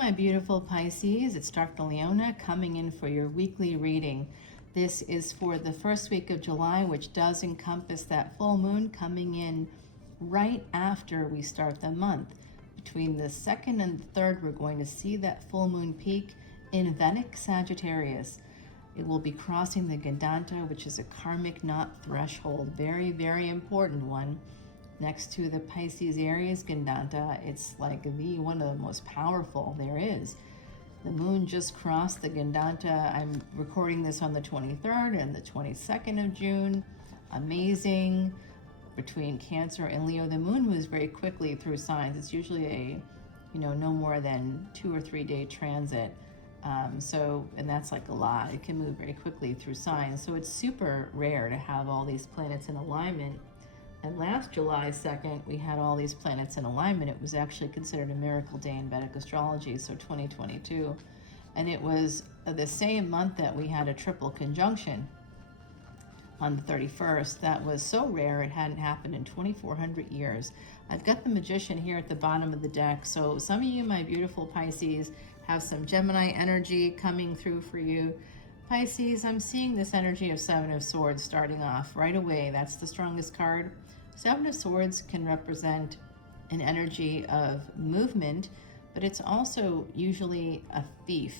my beautiful Pisces. It's Dr. Leona coming in for your weekly reading. This is for the first week of July, which does encompass that full moon coming in right after we start the month. Between the 2nd and the 3rd, we're going to see that full moon peak in Vedic Sagittarius. It will be crossing the Gandanta, which is a karmic knot threshold. Very, very important one. Next to the Pisces Aries Gandanta, it's like one of the most powerful there is. The moon just crossed the Gandanta. I'm recording this on the 23rd and the 22nd of June. Amazing. Between Cancer and Leo, the moon moves very quickly through signs. It's usually a, no more than 2 or 3 day transit. And that's like a lot. It can move very quickly through signs. So it's super rare to have all these planets in alignment. And last July 2nd, we had all these planets in alignment. It was actually considered a miracle day in Vedic astrology, so 2022. And it was the same month that we had a triple conjunction on the 31st. That was so rare, it hadn't happened in 2,400 years. I've got the Magician here at the bottom of the deck. So some of you, my beautiful Pisces, have some Gemini energy coming through for you. Pisces, I'm seeing this energy of 7 of Swords starting off right away. That's the strongest card. 7 of Swords can represent an energy of movement, but it's also usually a thief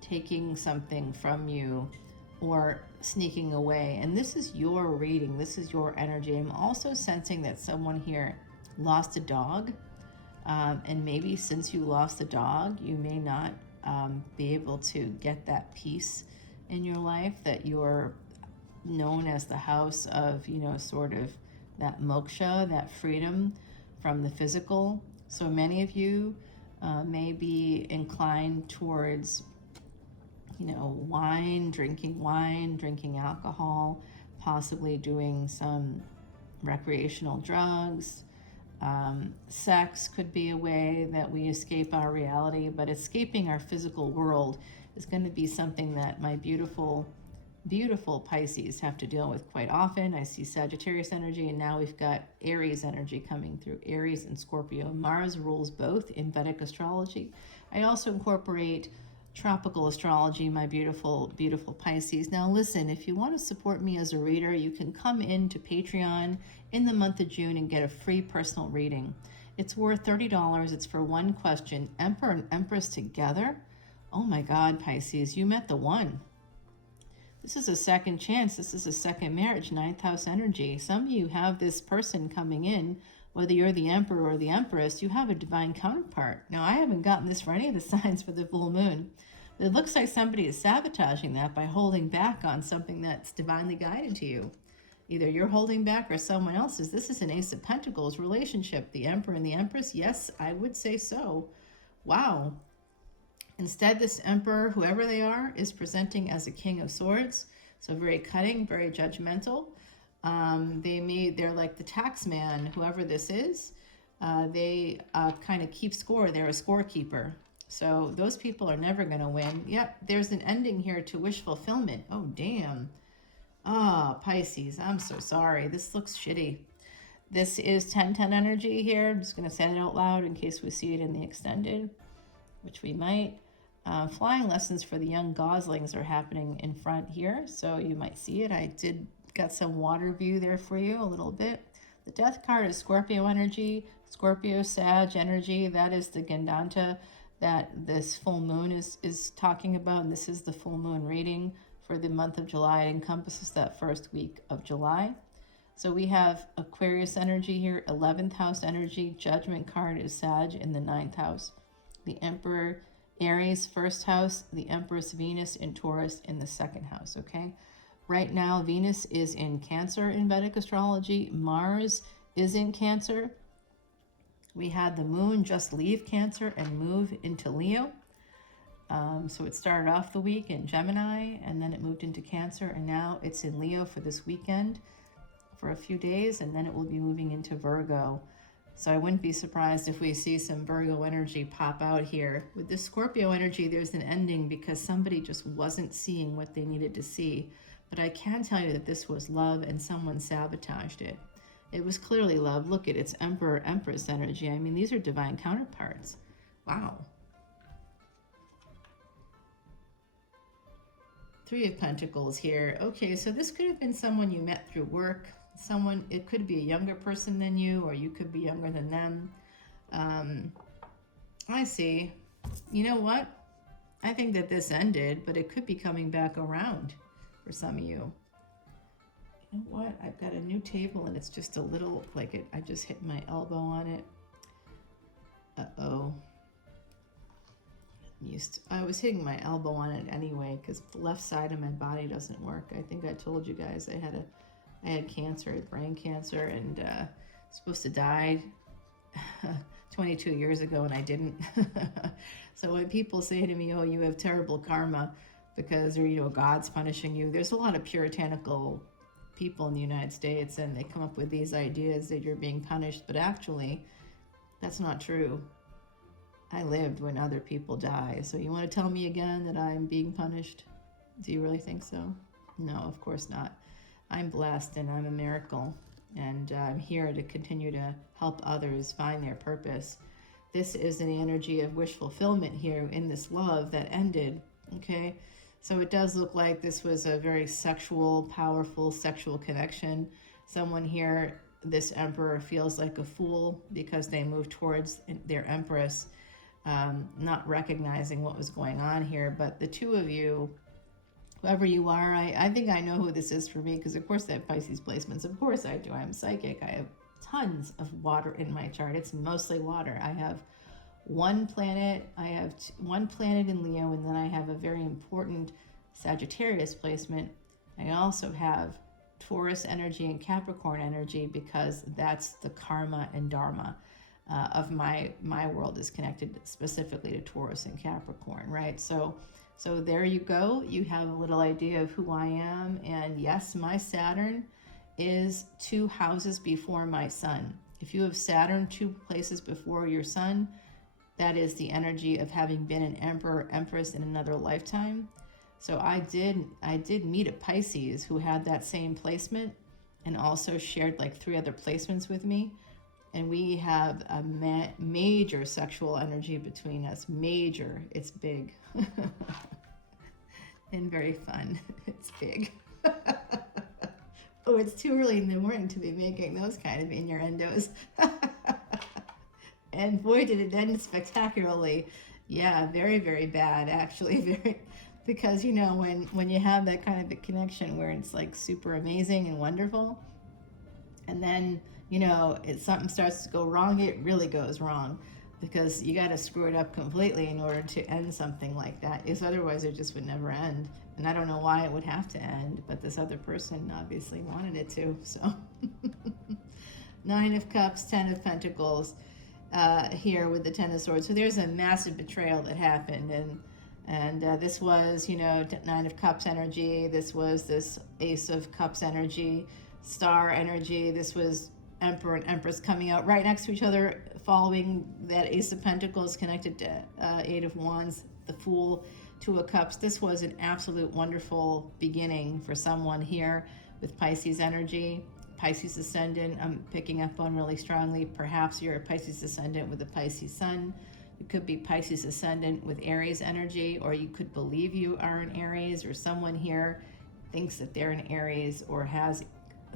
taking something from you or sneaking away. And this is your reading. This is your energy. I'm also sensing that someone here lost a dog. And maybe since you lost the dog, you may not be able to get that peace in your life, that you're known as the house of, sort of that moksha, that freedom from the physical. So many of you may be inclined towards, wine, drinking alcohol, possibly doing some recreational drugs. Sex could be a way that we escape our reality, but escaping our physical world is going to be something that my beautiful, beautiful Pisces have to deal with quite often. I see Sagittarius energy, and now we've got Aries energy coming through. Aries and Scorpio. Mars rules both in Vedic astrology. I also incorporate tropical astrology, my beautiful, beautiful Pisces. Now listen, if you want to support me as a reader, you can come into Patreon in the month of June and get a free personal reading. It's worth $30. It's for one question. Emperor and Empress together? Oh my God, Pisces, you met the one. This is a second chance. This is a second marriage, 9th house energy. Some of you have this person coming in, whether you're the Emperor or the Empress, you have a divine counterpart. Now, I haven't gotten this for any of the signs for the full moon. But it looks like somebody is sabotaging that by holding back on something that's divinely guided to you. Either you're holding back or someone else is. This is an Ace of Pentacles relationship. The Emperor and the Empress, yes, I would say so. Wow. Instead, this Emperor, whoever they are, is presenting as a King of Swords. So very cutting, very judgmental. They're like the tax man, whoever this is. They kind of keep score. They're a scorekeeper. So those people are never going to win. Yep, there's an ending here to wish fulfillment. Oh, damn. Ah, Pisces, I'm so sorry. This looks shitty. This is 10-10 energy here. I'm just going to say it out loud in case we see it in the extended, which we might. Flying lessons for the young goslings are happening in front here, so you might see it. I did got some water view there for you a little bit. The death card is Scorpio energy, Scorpio Sag energy. That is the Gandanta that this full moon is talking about, and this is the full moon reading for the month of July. It encompasses that first week of July. So we have Aquarius energy here, 11th house energy. Judgment card is Sag in the 9th house. The Emperor Aries, 1st house. The Empress Venus in Taurus in the 2nd house, okay? Right now, Venus is in Cancer in Vedic astrology. Mars is in Cancer. We had the moon just leave Cancer and move into Leo. So it started off the week in Gemini, and then it moved into Cancer, and now it's in Leo for this weekend for a few days, and then it will be moving into Virgo. So I wouldn't be surprised if we see some Virgo energy pop out here. With this Scorpio energy, there's an ending because somebody just wasn't seeing what they needed to see. But I can tell you that this was love and someone sabotaged it. It was clearly love. Look at its Emperor, Empress energy. I mean, these are divine counterparts. Wow. Three of Pentacles here. Okay, so this could have been someone you met through work. Someone, it could be a younger person than you, or you could be younger than them. I see. You know what? I think that this ended, but it could be coming back around for some of you. You know what? I've got a new table and it's just a little like it. I just hit my elbow on it. Uh-oh. I was hitting my elbow on it anyway because the left side of my body doesn't work. I think I told you guys I had cancer, brain cancer, and supposed to die 22 years ago, and I didn't. So when people say to me, "Oh, you have terrible karma because, or God's punishing you," there's a lot of puritanical people in the United States, and they come up with these ideas that you're being punished, but actually, that's not true. I lived when other people die. So you want to tell me again that I'm being punished? Do you really think so? No, of course not. I'm blessed and I'm a miracle. And I'm here to continue to help others find their purpose. This is an energy of wish fulfillment here in this love that ended, okay? So it does look like this was a very sexual, powerful sexual connection. Someone here, this emperor, feels like a fool because they move towards their empress, not recognizing what was going on here. But the two of you, whoever you are, I think I know who this is for me because of course I have Pisces placements. Of course I do. I'm psychic. I have tons of water in my chart. It's mostly water. I have one planet. I have one planet in Leo, and then I have a very important Sagittarius placement. I also have Taurus energy and Capricorn energy because that's the karma and dharma of my world is connected specifically to Taurus and Capricorn, right? So there you go. You have a little idea of who I am. And yes, my Saturn is 2 houses before my sun. If you have Saturn 2 places before your sun, that is the energy of having been an emperor, empress in another lifetime. So I did meet a Pisces who had that same placement and also shared like 3 other placements with me. And we have a major sexual energy between us. Major. It's big. And very fun. It's big. Oh, it's too early in the morning to be making those kind of innuendos. And boy, did it end spectacularly. Yeah, very, very bad, actually. Very, because, when you have that kind of a connection where it's like super amazing and wonderful, and then if something starts to go wrong, it really goes wrong because you got to screw it up completely in order to end something like that. Because otherwise it just would never end. And I don't know why it would have to end, but this other person obviously wanted it to. So 9 of Cups, 10 of Pentacles here with the 10 of Swords. So there's a massive betrayal that happened. And this was, 9 of Cups energy. This was this Ace of Cups energy, Star energy. This was Emperor and Empress coming out right next to each other, following that Ace of Pentacles connected to 8 of Wands, the Fool, 2 of Cups. This was an absolute wonderful beginning for someone here with Pisces energy. Pisces Ascendant, I'm picking up on really strongly. Perhaps you're a Pisces Ascendant with a Pisces Sun. You could be Pisces Ascendant with Aries energy, or you could believe you are an Aries, or someone here thinks that they're an Aries or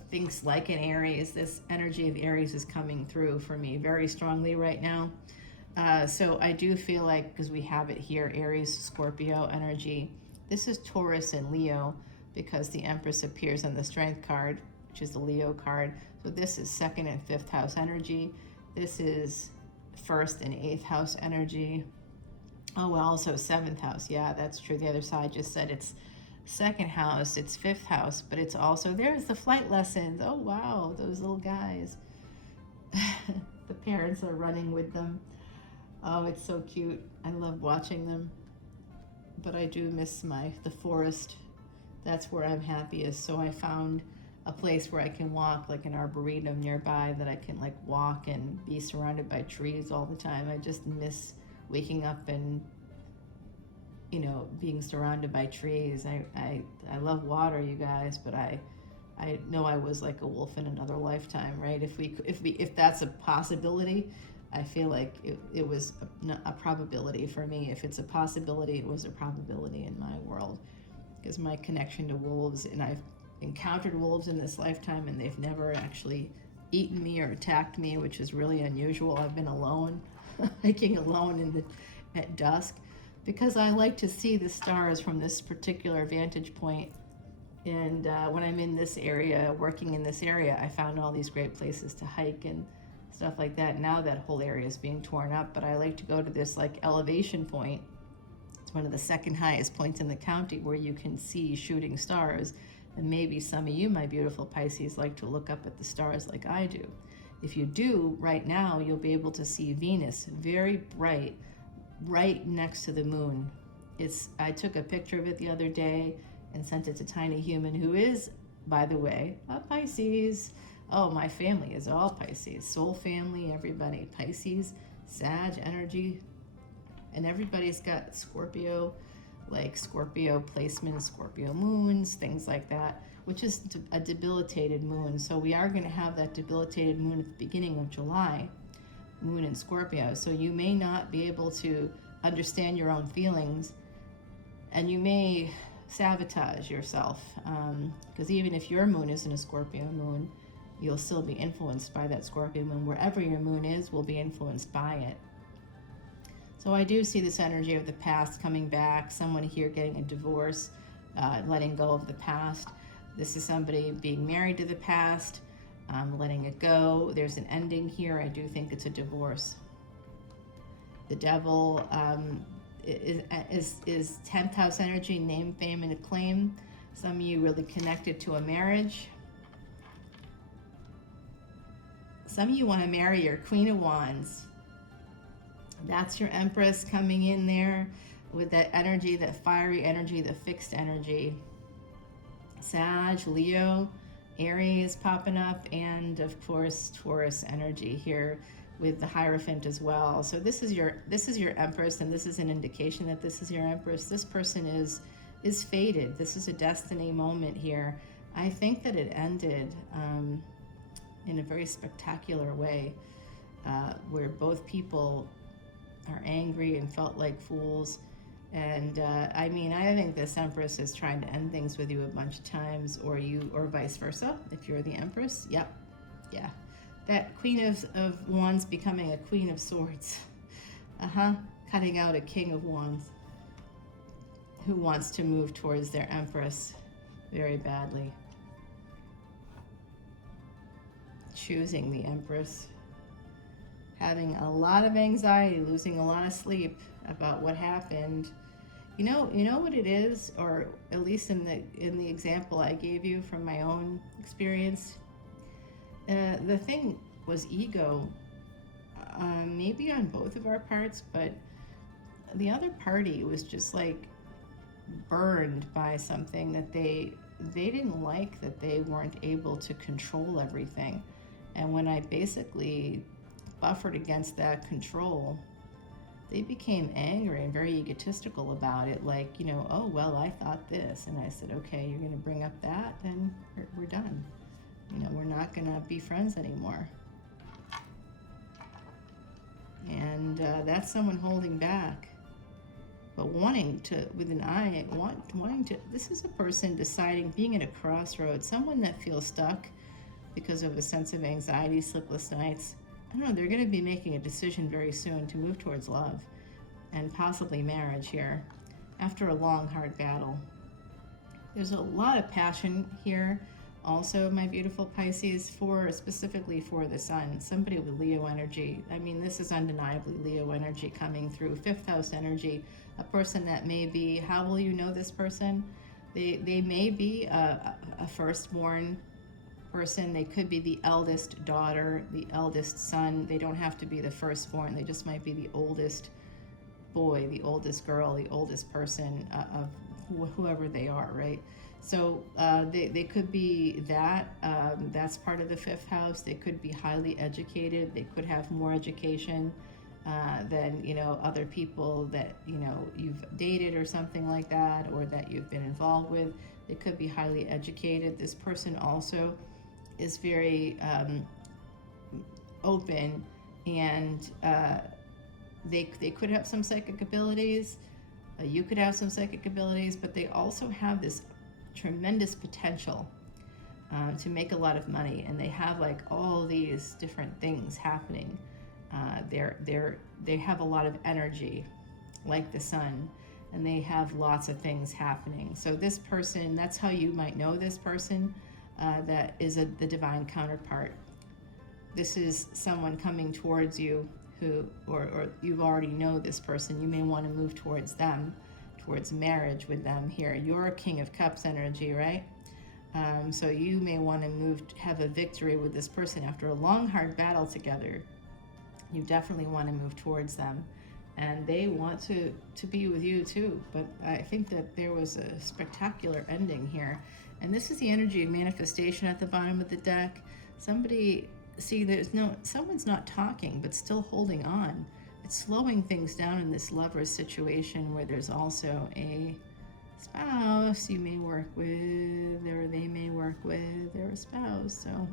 thinks like an Aries. This energy of Aries is coming through for me very strongly right now. So I do feel like, because we have it here, Aries, Scorpio energy. This is Taurus and Leo because the Empress appears on the Strength card, which is the Leo card. So this is 2nd and 5th house energy. This is 1st and 8th house energy. Oh, well, also 7th house. Yeah, that's true. The other side just said it's 2nd house, it's 5th house, but it's also, there's the flight lessons. Oh, wow, those little guys. The parents are running with them. Oh, it's so cute. I love watching them. But I do miss the forest. That's where I'm happiest. So I found a place where I can walk, like an arboretum nearby, that I can like walk and be surrounded by trees all the time. I just miss waking up and being surrounded by trees. I love water, you guys, but I know I was like a wolf in another lifetime, right? If that's a possibility, I feel like it was a probability for me. If it's a possibility, it was a probability in my world. because my connection to wolves, and I've encountered wolves in this lifetime, and they've never actually eaten me or attacked me, which is really unusual. I've been alone, hiking alone at dusk, because I like to see the stars from this particular vantage point. And when I'm in this area, working in this area, I found all these great places to hike and stuff like that. Now that whole area is being torn up, but I like to go to this like elevation point. It's one of the second highest points in the county where you can see shooting stars. And maybe some of you, my beautiful Pisces, like to look up at the stars like I do. If you do, right now, you'll be able to see Venus very bright, right next to the moon. I took a picture of it the other day and sent it to Tiny Human, who is, by the way, a Pisces. Oh, my family is all Pisces. Soul family, everybody. Pisces, Sag energy. And everybody's got Scorpio, like Scorpio placement, Scorpio moons, things like that, which is a debilitated moon. So we are going to have that debilitated moon at the beginning of July, moon in Scorpio. So you may not be able to understand your own feelings, and you may sabotage yourself, because even if your moon isn't a Scorpio moon, you'll still be influenced by that Scorpio moon. Wherever your moon is, will be influenced by it. So I do see this energy of the past coming back, someone here getting a divorce, letting go of the past. This is somebody being married to the past, letting it go. There's an ending here. I do think it's a divorce. The devil is 10th house energy, name, fame, and acclaim. Some of you really connected to a marriage. Some of you want to marry your Queen of Wands. That's your Empress coming in there with that energy, that fiery energy, the fixed energy. Sag, Leo, Aries popping up, and of course Taurus energy here with the Hierophant as well. So this is your Empress, and this is an indication that this is your Empress. This person is fated. This is a destiny moment here. I think that it ended in a very spectacular way, where both people are angry and felt like fools. And I mean, I think this Empress is trying to end things with you a bunch of times, or vice versa, if you're the Empress. Yep, yeah. That Queen of Wands becoming a Queen of Swords. Cutting out a King of Wands who wants to move towards their Empress very badly. Choosing the Empress. Having a lot of anxiety, losing a lot of sleep about what happened. You know what it is, or at least in the example I gave you from my own experience. The thing was ego, maybe on both of our parts, but the other party was just like burned by something that they didn't like, that they weren't able to control everything. And when I basically buffered against that control, they became angry and very egotistical about it, like, oh, well, I thought this. And I said, okay, you're going to bring up that, then we're done. We're not going to be friends anymore. And that's someone holding back, but wanting to, with an eye, wanting to, this is a person deciding, being at a crossroads, someone that feels stuck because of a sense of anxiety, sleepless nights. I don't know, they're going to be making a decision very soon to move towards love and possibly marriage here after a long, hard battle. There's a lot of passion here. Also, my beautiful Pisces, specifically for the sun, somebody with Leo energy. I mean, this is undeniably Leo energy coming through. 5th house energy, a person that may be, how will you know this person? They may be a firstborn person. They could be the eldest daughter, the eldest son. They don't have to be the firstborn. They just might be the oldest boy, the oldest girl, the oldest person of whoever they are, right? So they could be that. That's part of the 5th house. They could be highly educated. They could have more education than other people that you've dated or something like that, or that you've been involved with. They could be highly educated. This person also is very open, and they could have some psychic abilities. You could have some psychic abilities, but they also have this tremendous potential to make a lot of money, and they have like all these different things happening. They have a lot of energy, like the sun, and they have lots of things happening. So this person, that's how you might know this person, that is the divine counterpart. This is someone coming towards you who, or you already know this person. You may want to move towards them, towards marriage with them here. You're a King of Cups energy, right? So you may want to have a victory with this person after a long, hard battle together. You definitely want to move towards them, and they want to be with you too. But I think that there was a spectacular ending here, and this is the energy of manifestation at the bottom of the deck. Somebody, see, someone's not talking, but still holding on. It's slowing things down in this lover's situation where there's also a spouse you may work with, or they may work with their spouse. So,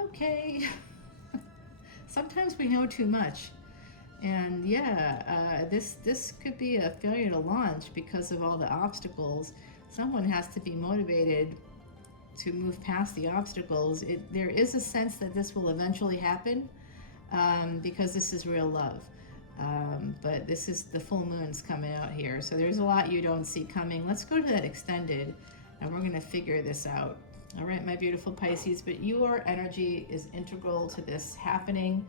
okay. Sometimes we know too much. And yeah, this could be a failure to launch because of all the obstacles. Someone has to be motivated to move past the obstacles. There is a sense that this will eventually happen, because this is real love. But this is the full moon's coming out here. So there's a lot you don't see coming. Let's go to that extended, and we're going to figure this out. All right, my beautiful Pisces, but your energy is integral to this happening.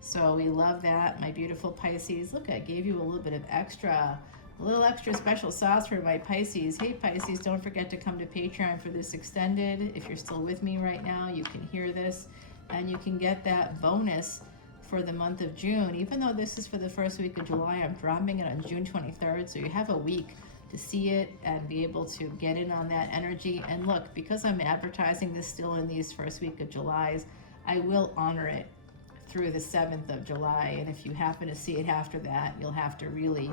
So we love that, my beautiful Pisces. Look, I gave you a little bit of a little extra special sauce for my Pisces. Hey, Pisces, don't forget to come to Patreon for this extended. If you're still with me right now, you can hear this, and you can get that bonus for the month of June. Even though this is for the first week of July, I'm dropping it on June 23rd, so you have a week to see it and be able to get in on that energy. And look, because I'm advertising this still in these first week of Julys, I will honor it through the 7th of July. And if you happen to see it after that, you'll have to really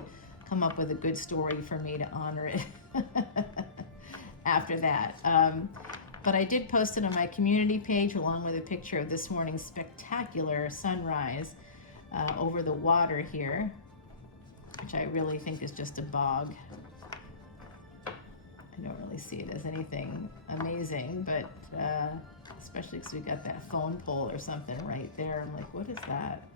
come up with a good story for me to honor it after that. But I did post it on my community page along with a picture of this morning's spectacular sunrise over the water here, which I really think is just a bog. I don't really see it as anything amazing, but especially because we got that phone pole or something right there. I'm like, what is that?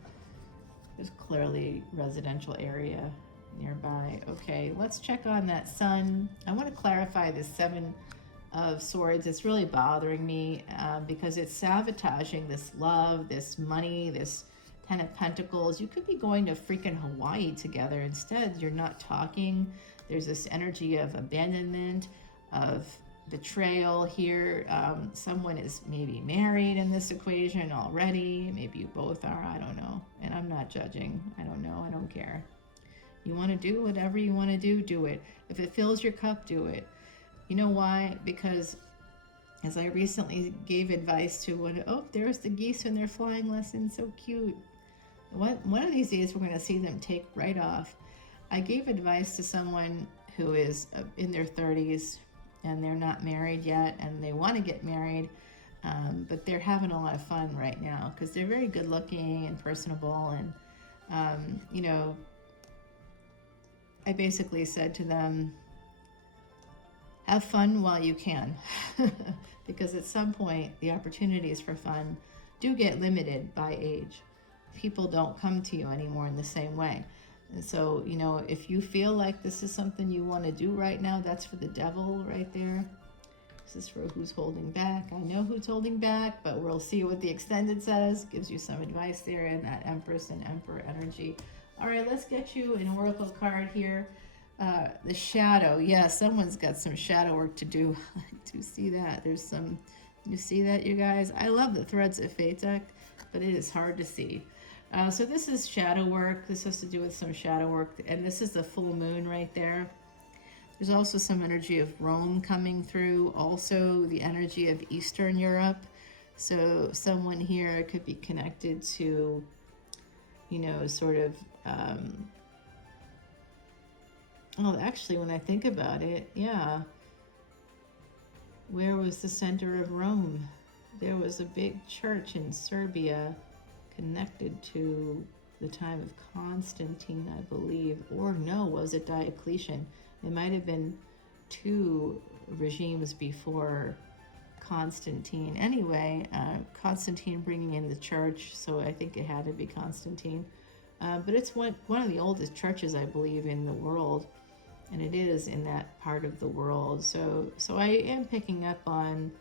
There's clearly residential area nearby. Okay, let's check on that sun. I want to clarify this 7 of Swords. It's really bothering me because it's sabotaging this love, this money, this 10 of Pentacles. You could be going to freaking Hawaii together. Instead, you're not talking. There's this energy of abandonment, of betrayal here. Someone is maybe married in this equation already. Maybe you both are. I don't know. And I'm not judging. I don't know. I don't care. You want to do whatever you want to do it. If it fills your cup, do it. You know why? Because as I recently gave advice to there's the geese and their flying lessons. So cute. One of these days, we're going to see them take right off. I gave advice to someone who is in their 30s and they're not married yet and they want to get married, but they're having a lot of fun right now because they're very good looking and personable. And, I basically said to them, have fun while you can, because at some point the opportunities for fun do get limited by age. People don't come to you anymore in the same way. And so, if you feel like this is something you want to do right now, that's for the devil right there. This is for who's holding back. I know who's holding back, but we'll see what the extended says. Gives you some advice there in that Empress and Emperor energy. All right, let's get you an oracle card here. The shadow. Yeah, someone's got some shadow work to do. I do see that. You see that, you guys? I love the Threads of Fate deck, but it is hard to see. So this is shadow work. This has to do with some shadow work. And this is the full moon right there. There's also some energy of Rome coming through. Also the energy of Eastern Europe. So someone here could be connected to, sort of... actually, when I think about it, yeah. Where was the center of Rome? There was a big church in Serbia connected to the time of Constantine, I believe, or no, was it Diocletian? It might have been two regimes before Constantine. Anyway, Constantine bringing in the church, so I think it had to be Constantine. But it's one of the oldest churches, I believe, in the world, and it is in that part of the world. So I am picking up on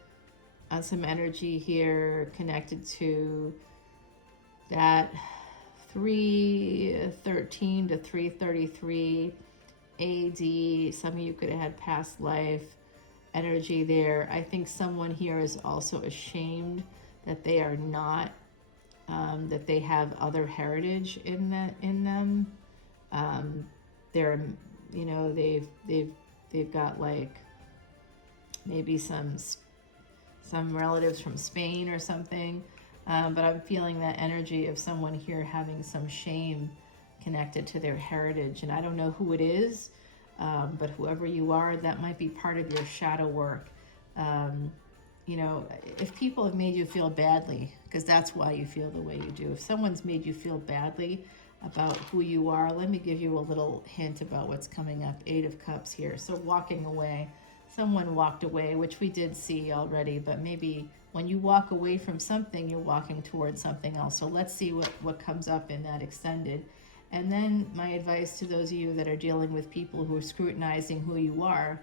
some energy here connected to that 313 to 333 AD. Some of you could have had past life energy there. I think someone here is also ashamed that they are not, that they have other heritage in them. They're, you know, they've got like maybe some relatives from Spain or something. But I'm feeling that energy of someone here having some shame connected to their heritage. And I don't know who it is, but whoever you are, that might be part of your shadow work. You know, if people have made you feel badly, because that's why you feel the way you do. If someone's made you feel badly about who you are, let me give you a little hint about what's coming up. 8 of Cups here. So walking away. Someone walked away, which we did see already, but maybe when you walk away from something, you're walking towards something else. So let's see what comes up in that extended. And then my advice to those of you that are dealing with people who are scrutinizing who you are,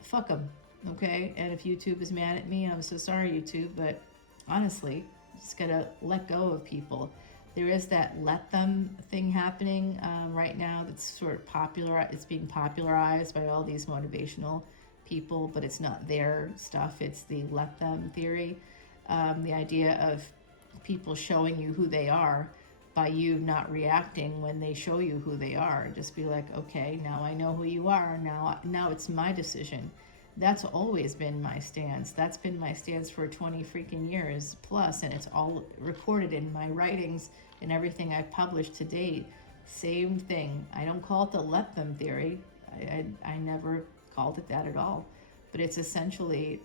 fuck them, okay? And if YouTube is mad at me, I'm so sorry, YouTube, but honestly, just gotta let go of people. There is that let them thing happening right now that's sort of popular. It's being popularized by all these motivational people, but it's not their stuff. It's the let them theory. The idea of people showing you who they are by you not reacting when they show you who they are. Just be like, okay, now I know who you are. Now it's my decision. That's always been my stance. That's been my stance for 20 freaking years plus, and it's all recorded in my writings and everything I've published to date. Same thing. I don't call it the let them theory. I never called it that at all. But it's essentially,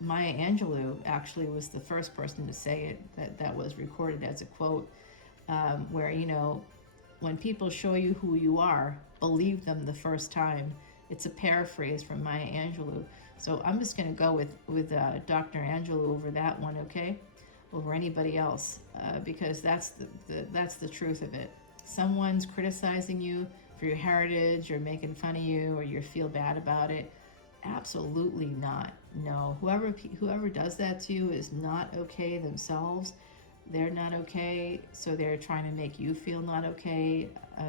Maya Angelou actually was the first person to say it, that was recorded as a quote, where, you know, when people show you who you are, believe them the first time. It's a paraphrase from Maya Angelou. So I'm just going to go with Dr. Angelou over that one, okay? Over anybody else, because that's the truth of it. Someone's criticizing you for your heritage or making fun of you or you feel bad about it. Absolutely not. No, whoever does that to you is not okay themselves. They're not okay, so they're trying to make you feel not okay.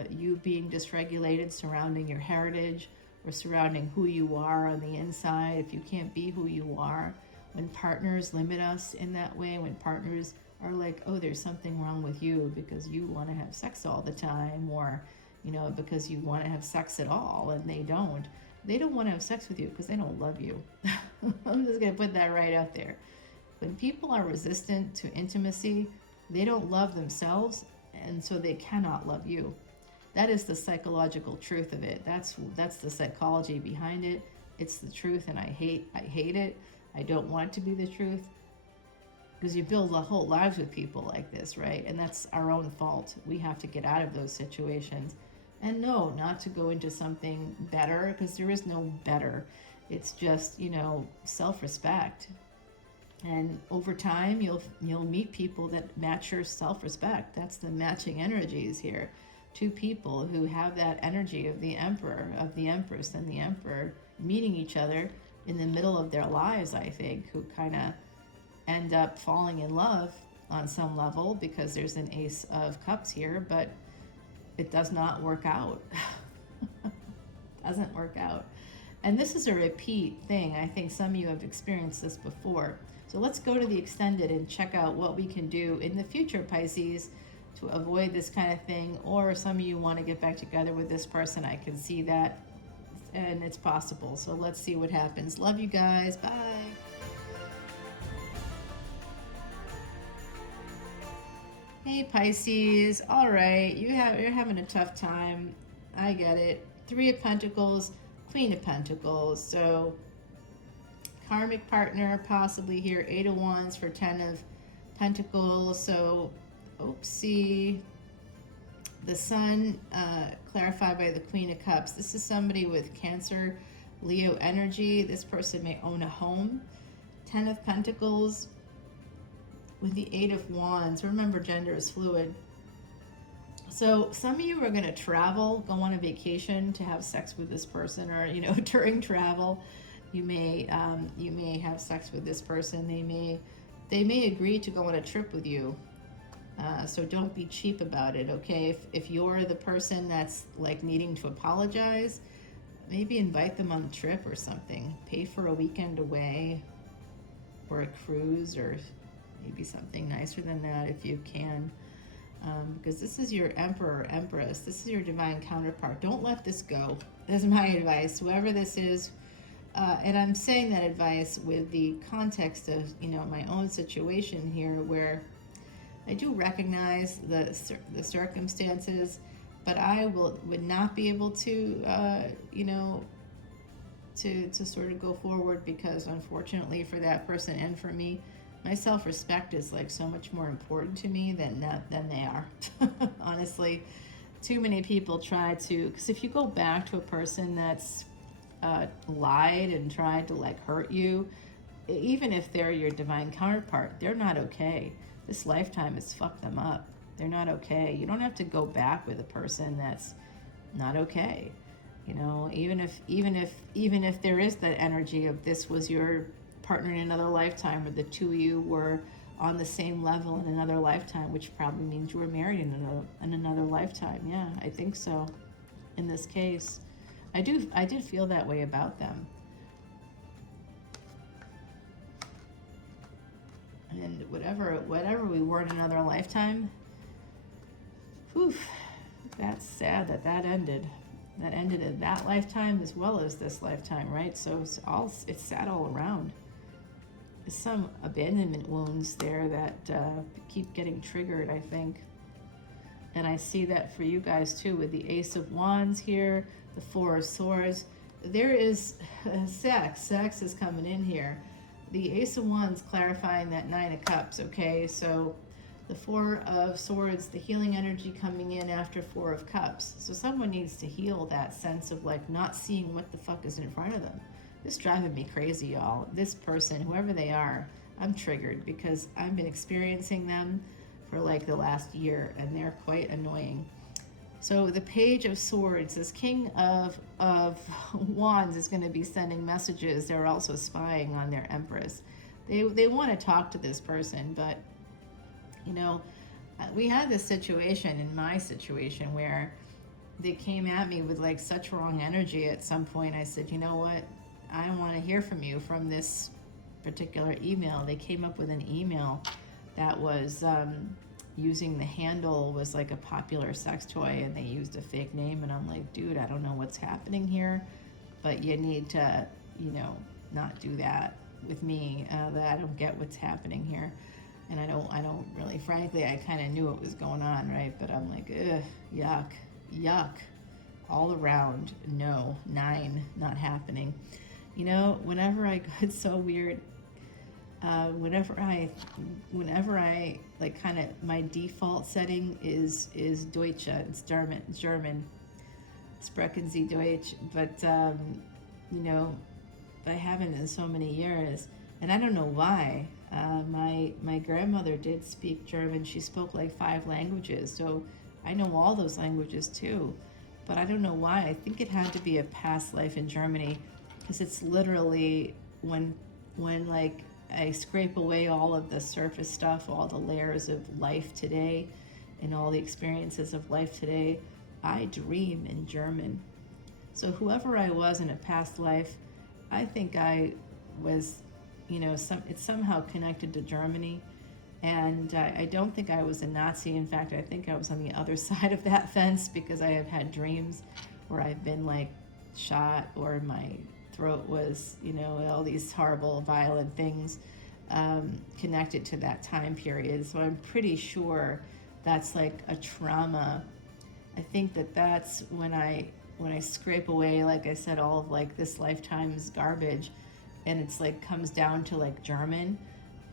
You being dysregulated surrounding your heritage or surrounding who you are on the inside. If you can't be who you are, when partners limit us in that way, when partners are like, oh, there's something wrong with you because you want to have sex all the time, or, you know, because you want to have sex at all, and they don't want to have sex with you because they don't love you. I'm just going to put that right out there. When people are resistant to intimacy, they don't love themselves, and so they cannot love you. That is the psychological truth of it. That's the psychology behind it. It's the truth, and I hate it. I don't want it to be the truth, because you build whole lives with people like this, right? And that's our own fault. We have to get out of those situations. And no, not to go into something better, because there is no better. It's just, you know, self-respect. And over time, you'll meet people that match your self-respect. That's the matching energies here. Two people who have that energy of the emperor, of the empress and the emperor meeting each other in the middle of their lives, I think, who kind of end up falling in love on some level, because there's an Ace of Cups here, but it does not work out. Doesn't work out. And this is a repeat thing. I think some of you have experienced this before. So let's go to the extended and check out what we can do in the future, Pisces, to avoid this kind of thing. Or some of you want to get back together with this person. I can see that, and it's possible. So let's see what happens. Love you guys. Bye. Hey Pisces, all right, you're having a tough time. I get it. 3 of Pentacles, Queen of Pentacles. So karmic partner possibly here. 8 of Wands for 10 of Pentacles. So Oopsie. The Sun, clarified by the Queen of Cups. This is somebody with Cancer, Leo energy. This person may own a home. 10 of Pentacles with the 8 of Wands. Remember, gender is fluid. So some of you are going to travel, go on a vacation to have sex with this person, or, you know, during travel, you may have sex with this person. They may agree to go on a trip with you. So don't be cheap about it, okay? If you're the person that's like needing to apologize, maybe invite them on a trip or something. Pay for a weekend away, or a cruise, or maybe something nicer than that if you can. Because this is your Emperor or Empress. This is your divine counterpart. Don't let this go. That's my advice. Whoever this is, and I'm saying that advice with the context of, you know, my own situation here, where I do recognize the circumstances, but I would not be able to, you know, to sort of go forward, because unfortunately for that person and for me, my self-respect is like so much more important to me than they are. Honestly, too many people try to, because if you go back to a person that's lied and tried to like hurt you, even if they're your divine counterpart, they're not okay. This lifetime has fucked them up. They're not okay. You don't have to go back with a person that's not okay. You know, even if there is that energy of this was your partner in another lifetime, or the two of you were on the same level in another lifetime, which probably means you were married in another lifetime. Yeah, I think so. In this case, I did feel that way about them. And whatever we were in another lifetime, whew, that's sad that ended. That ended in that lifetime as well as this lifetime, right? So it's sad all around. There's some abandonment wounds there that keep getting triggered, I think. And I see that for you guys too, with the Ace of Wands here, the Four of Swords. There is sex. Sex is coming in here. The Ace of Wands clarifying that Nine of Cups, okay? So the Four of Swords, the healing energy coming in after Four of Cups. So someone needs to heal that sense of like not seeing what the fuck is in front of them. This is driving me crazy, y'all. This person, whoever they are, I'm triggered because I've been experiencing them for like the last year, and they're quite annoying. So the Page of Swords, this King of Wands is going to be sending messages. They're also spying on their Empress. They want to talk to this person, but you know, we had this situation in my situation where they came at me with like such wrong energy. At some point I said, you know what, I don't want to hear from you from this particular email. They came up with an email that was using the handle was like a popular sex toy, and they used a fake name, and I'm like, dude, I don't know what's happening here, but you need to, you know, not do that with me. That I don't get what's happening here. And I don't really, frankly, I kind of knew what was going on, right? But I'm like, ugh, yuck, all around, no, 9, not happening. You know, whenever I, it's so weird, whenever I, like kind of, my default setting is Deutsche, it's German, sprechen Sie Deutsch, but, you know, I haven't in so many years, and I don't know why. My grandmother did speak German. She spoke like 5 languages, so I know all those languages too. But I don't know why. I think it had to be a past life in Germany, because it's literally when like I scrape away all of the surface stuff, all the layers of life today, and all the experiences of life today, I dream in German. So whoever I was in a past life, I think I was, you know, it's somehow connected to Germany. And I don't think I was a Nazi. In fact, I think I was on the other side of that fence, because I have had dreams where I've been like shot, or my throat was, you know, all these horrible, violent things connected to that time period. So I'm pretty sure that's like a trauma. I think that's when I scrape away, like I said, all of like this lifetime's garbage, and it's like comes down to like German.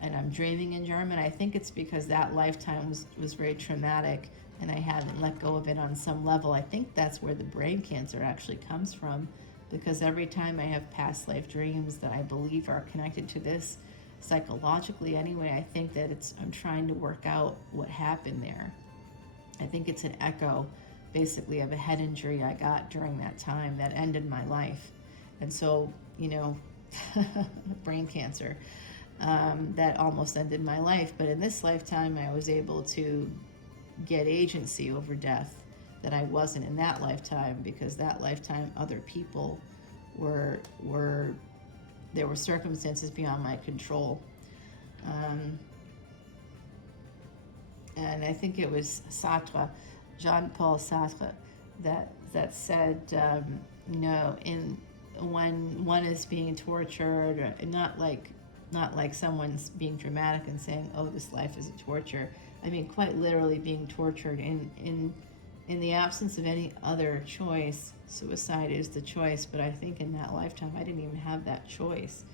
and I'm dreaming in German, I think it's because that lifetime was very traumatic and I haven't let go of it on some level. I think that's where the brain cancer actually comes from, because every time I have past life dreams that I believe are connected to this, psychologically anyway, I think that I'm trying to work out what happened there. I think it's an echo, basically, of a head injury I got during that time that ended my life. And so, brain cancer, that almost ended my life. But in this lifetime, I was able to get agency over death that I wasn't in that lifetime, because that lifetime other people were there were circumstances beyond my control. And I think it was Sartre, Jean-Paul Sartre, that said, when one is being tortured, not like someone's being dramatic and saying, "Oh, this life is a torture." I mean, quite literally being tortured in the absence of any other choice. Suicide is the choice, but I think in that lifetime I didn't even have that choice.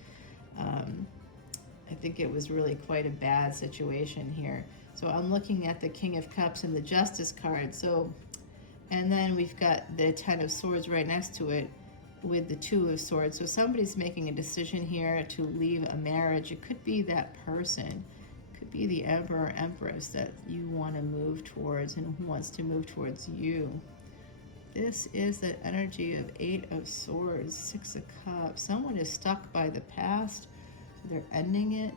I think it was really quite a bad situation here. So I'm looking at the King of Cups and the Justice card. So, and then we've got the Ten of Swords right next to it with the Two of Swords. So somebody's making a decision here to leave a marriage. It could be that person. It could be the Emperor or Empress that you want to move towards and who wants to move towards you. This is the energy of Eight of Swords, Six of Cups. Someone is stuck by the past, so they're ending it.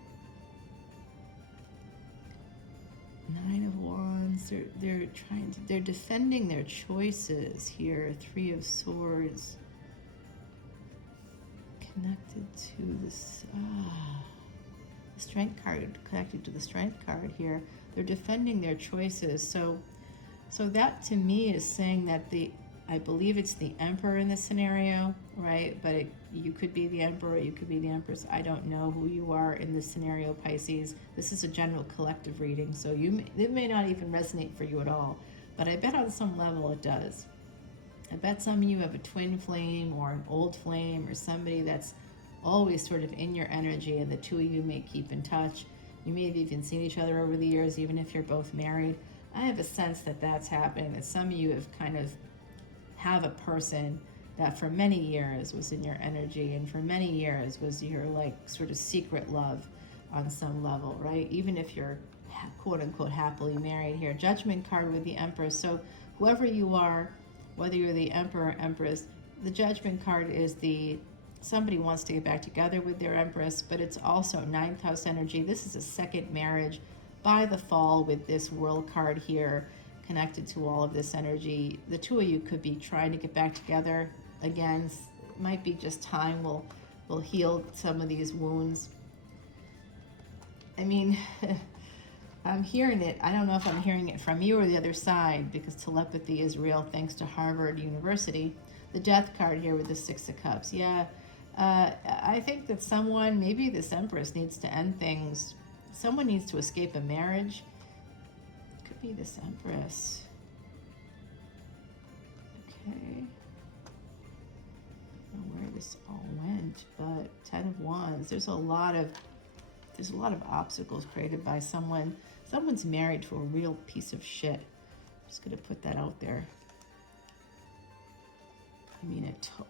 Nine of Wands. They're defending their choices here. Three of Swords. Connected to this. The Strength card, connected to the Strength card here. They're defending their choices. So that to me is saying that I believe it's the Emperor in this scenario, right? But you could be the Emperor, you could be the Empress. I don't know who you are in this scenario, Pisces. This is a general collective reading, so it may not even resonate for you at all. But I bet on some level it does. I bet some of you have a twin flame or an old flame or somebody that's always sort of in your energy, and the two of you may keep in touch. You may have even seen each other over the years, even if you're both married. I have a sense that that's happening, that some of you have kind of have a person that for many years was in your energy and for many years was your like sort of secret love on some level, right? Even if you're quote unquote happily married here. Judgment card with the Empress. So whoever you are, whether you're the Emperor or Empress, the Judgment card is somebody wants to get back together with their Empress, but it's also ninth house energy. This is a second marriage by the fall with this World card here, connected to all of this energy. The two of you could be trying to get back together again. It might be just time will heal some of these wounds. I mean, I'm hearing it. I don't know if I'm hearing it from you or the other side, because telepathy is real thanks to Harvard University. The Death card here with the Six of Cups. Yeah, I think that someone, maybe this Empress, needs to end things. Someone needs to escape a marriage. Be this Empress. Okay. I don't know where this all went, but Ten of Wands. There's a lot of obstacles created by someone. Someone's married to a real piece of shit. I'm just gonna put that out there.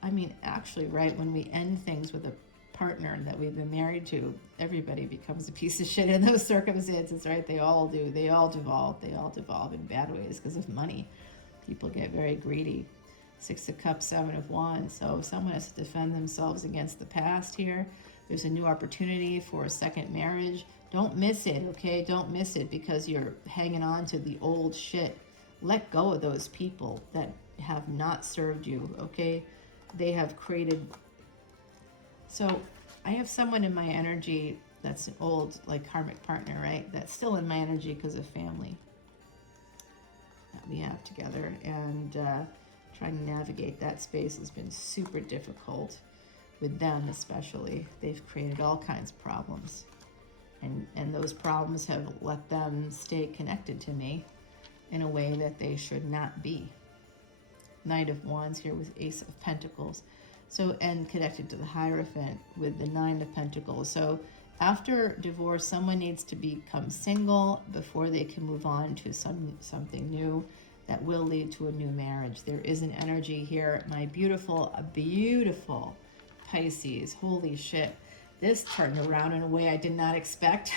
I mean, actually, right, when we end things with a partner that we've been married to, everybody becomes a piece of shit in those circumstances, right? They all do. They all devolve in bad ways because of money. People get very greedy. Six of Cups, Seven of Wands. So someone has to defend themselves against the past here. There's a new opportunity for a second marriage. Don't miss it, okay? Don't miss it because you're hanging on to the old shit. Let go of those people that have not served you, okay? They have created... So I have someone in my energy that's an old, like, karmic partner, right? That's still in my energy because of family that we have together. And trying to navigate that space has been super difficult with them especially. They've created all kinds of problems. And those problems have let them stay connected to me in a way that they should not be. Knight of Wands here with Ace of Pentacles. So, and connected to the Hierophant with the Nine of Pentacles. So After divorce, someone needs to become single before they can move on to something new that will lead to a new marriage. There is an energy here. My beautiful, beautiful Pisces. Holy shit. This turned around in a way I did not expect.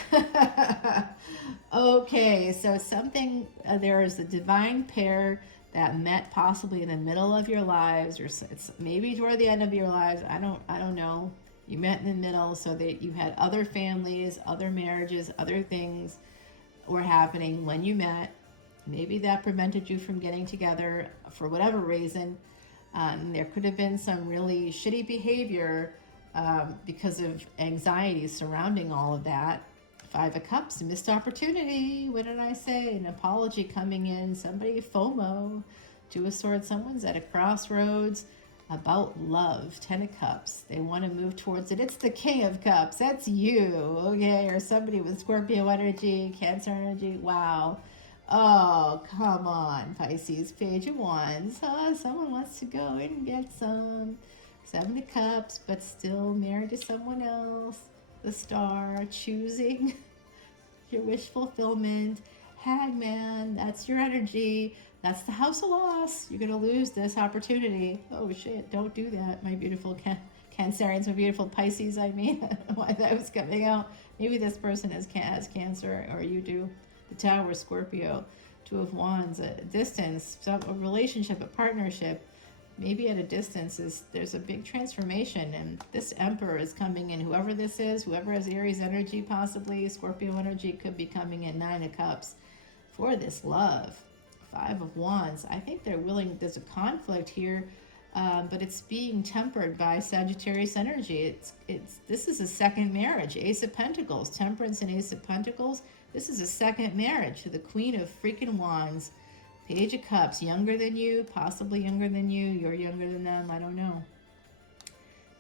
Okay, so something, there is a divine pair that met possibly in the middle of your lives, or it's maybe toward the end of your lives. I don't know. You met in the middle, so that you had other families, other marriages, other things were happening when you met. Maybe that prevented you from getting together for whatever reason. There could have been some really shitty behavior because of anxiety surrounding all of that. Five of Cups, missed opportunity. What did I say? An apology coming in. Somebody FOMO. Two of Swords. Someone's at a crossroads about love. Ten of Cups. They want to move towards it. It's the King of Cups. That's you, okay? Or somebody with Scorpio energy, Cancer energy. Wow. Oh, come on, Pisces. Page of Wands. Oh, someone wants to go and get some. Seven of Cups, but still married to someone else. The Star, choosing your wish fulfillment. Hangman, that's your energy. That's the House of Loss. You're going to lose this opportunity. Oh shit, don't do that, my beautiful Cancerians, my beautiful Pisces, I mean. I don't know why that was coming out. Maybe this person has Cancer, or you do. The Tower, Scorpio. Two of Wands, a distance, a relationship, a partnership. Maybe at a distance, there's a big transformation, and this Emperor is coming in. Whoever this is, whoever has Aries energy, possibly Scorpio energy, could be coming in. Nine of Cups for this love. Five of Wands. I think they're willing. There's a conflict here, but it's being tempered by Sagittarius energy. This is a second marriage. Ace of Pentacles, Temperance and Ace of Pentacles. This is a second marriage to the Queen of freaking Wands. Page of Cups, younger than you, possibly younger than you. You're younger than them. I don't know.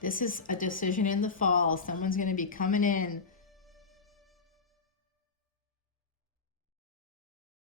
This is a decision in the fall. Someone's going to be coming in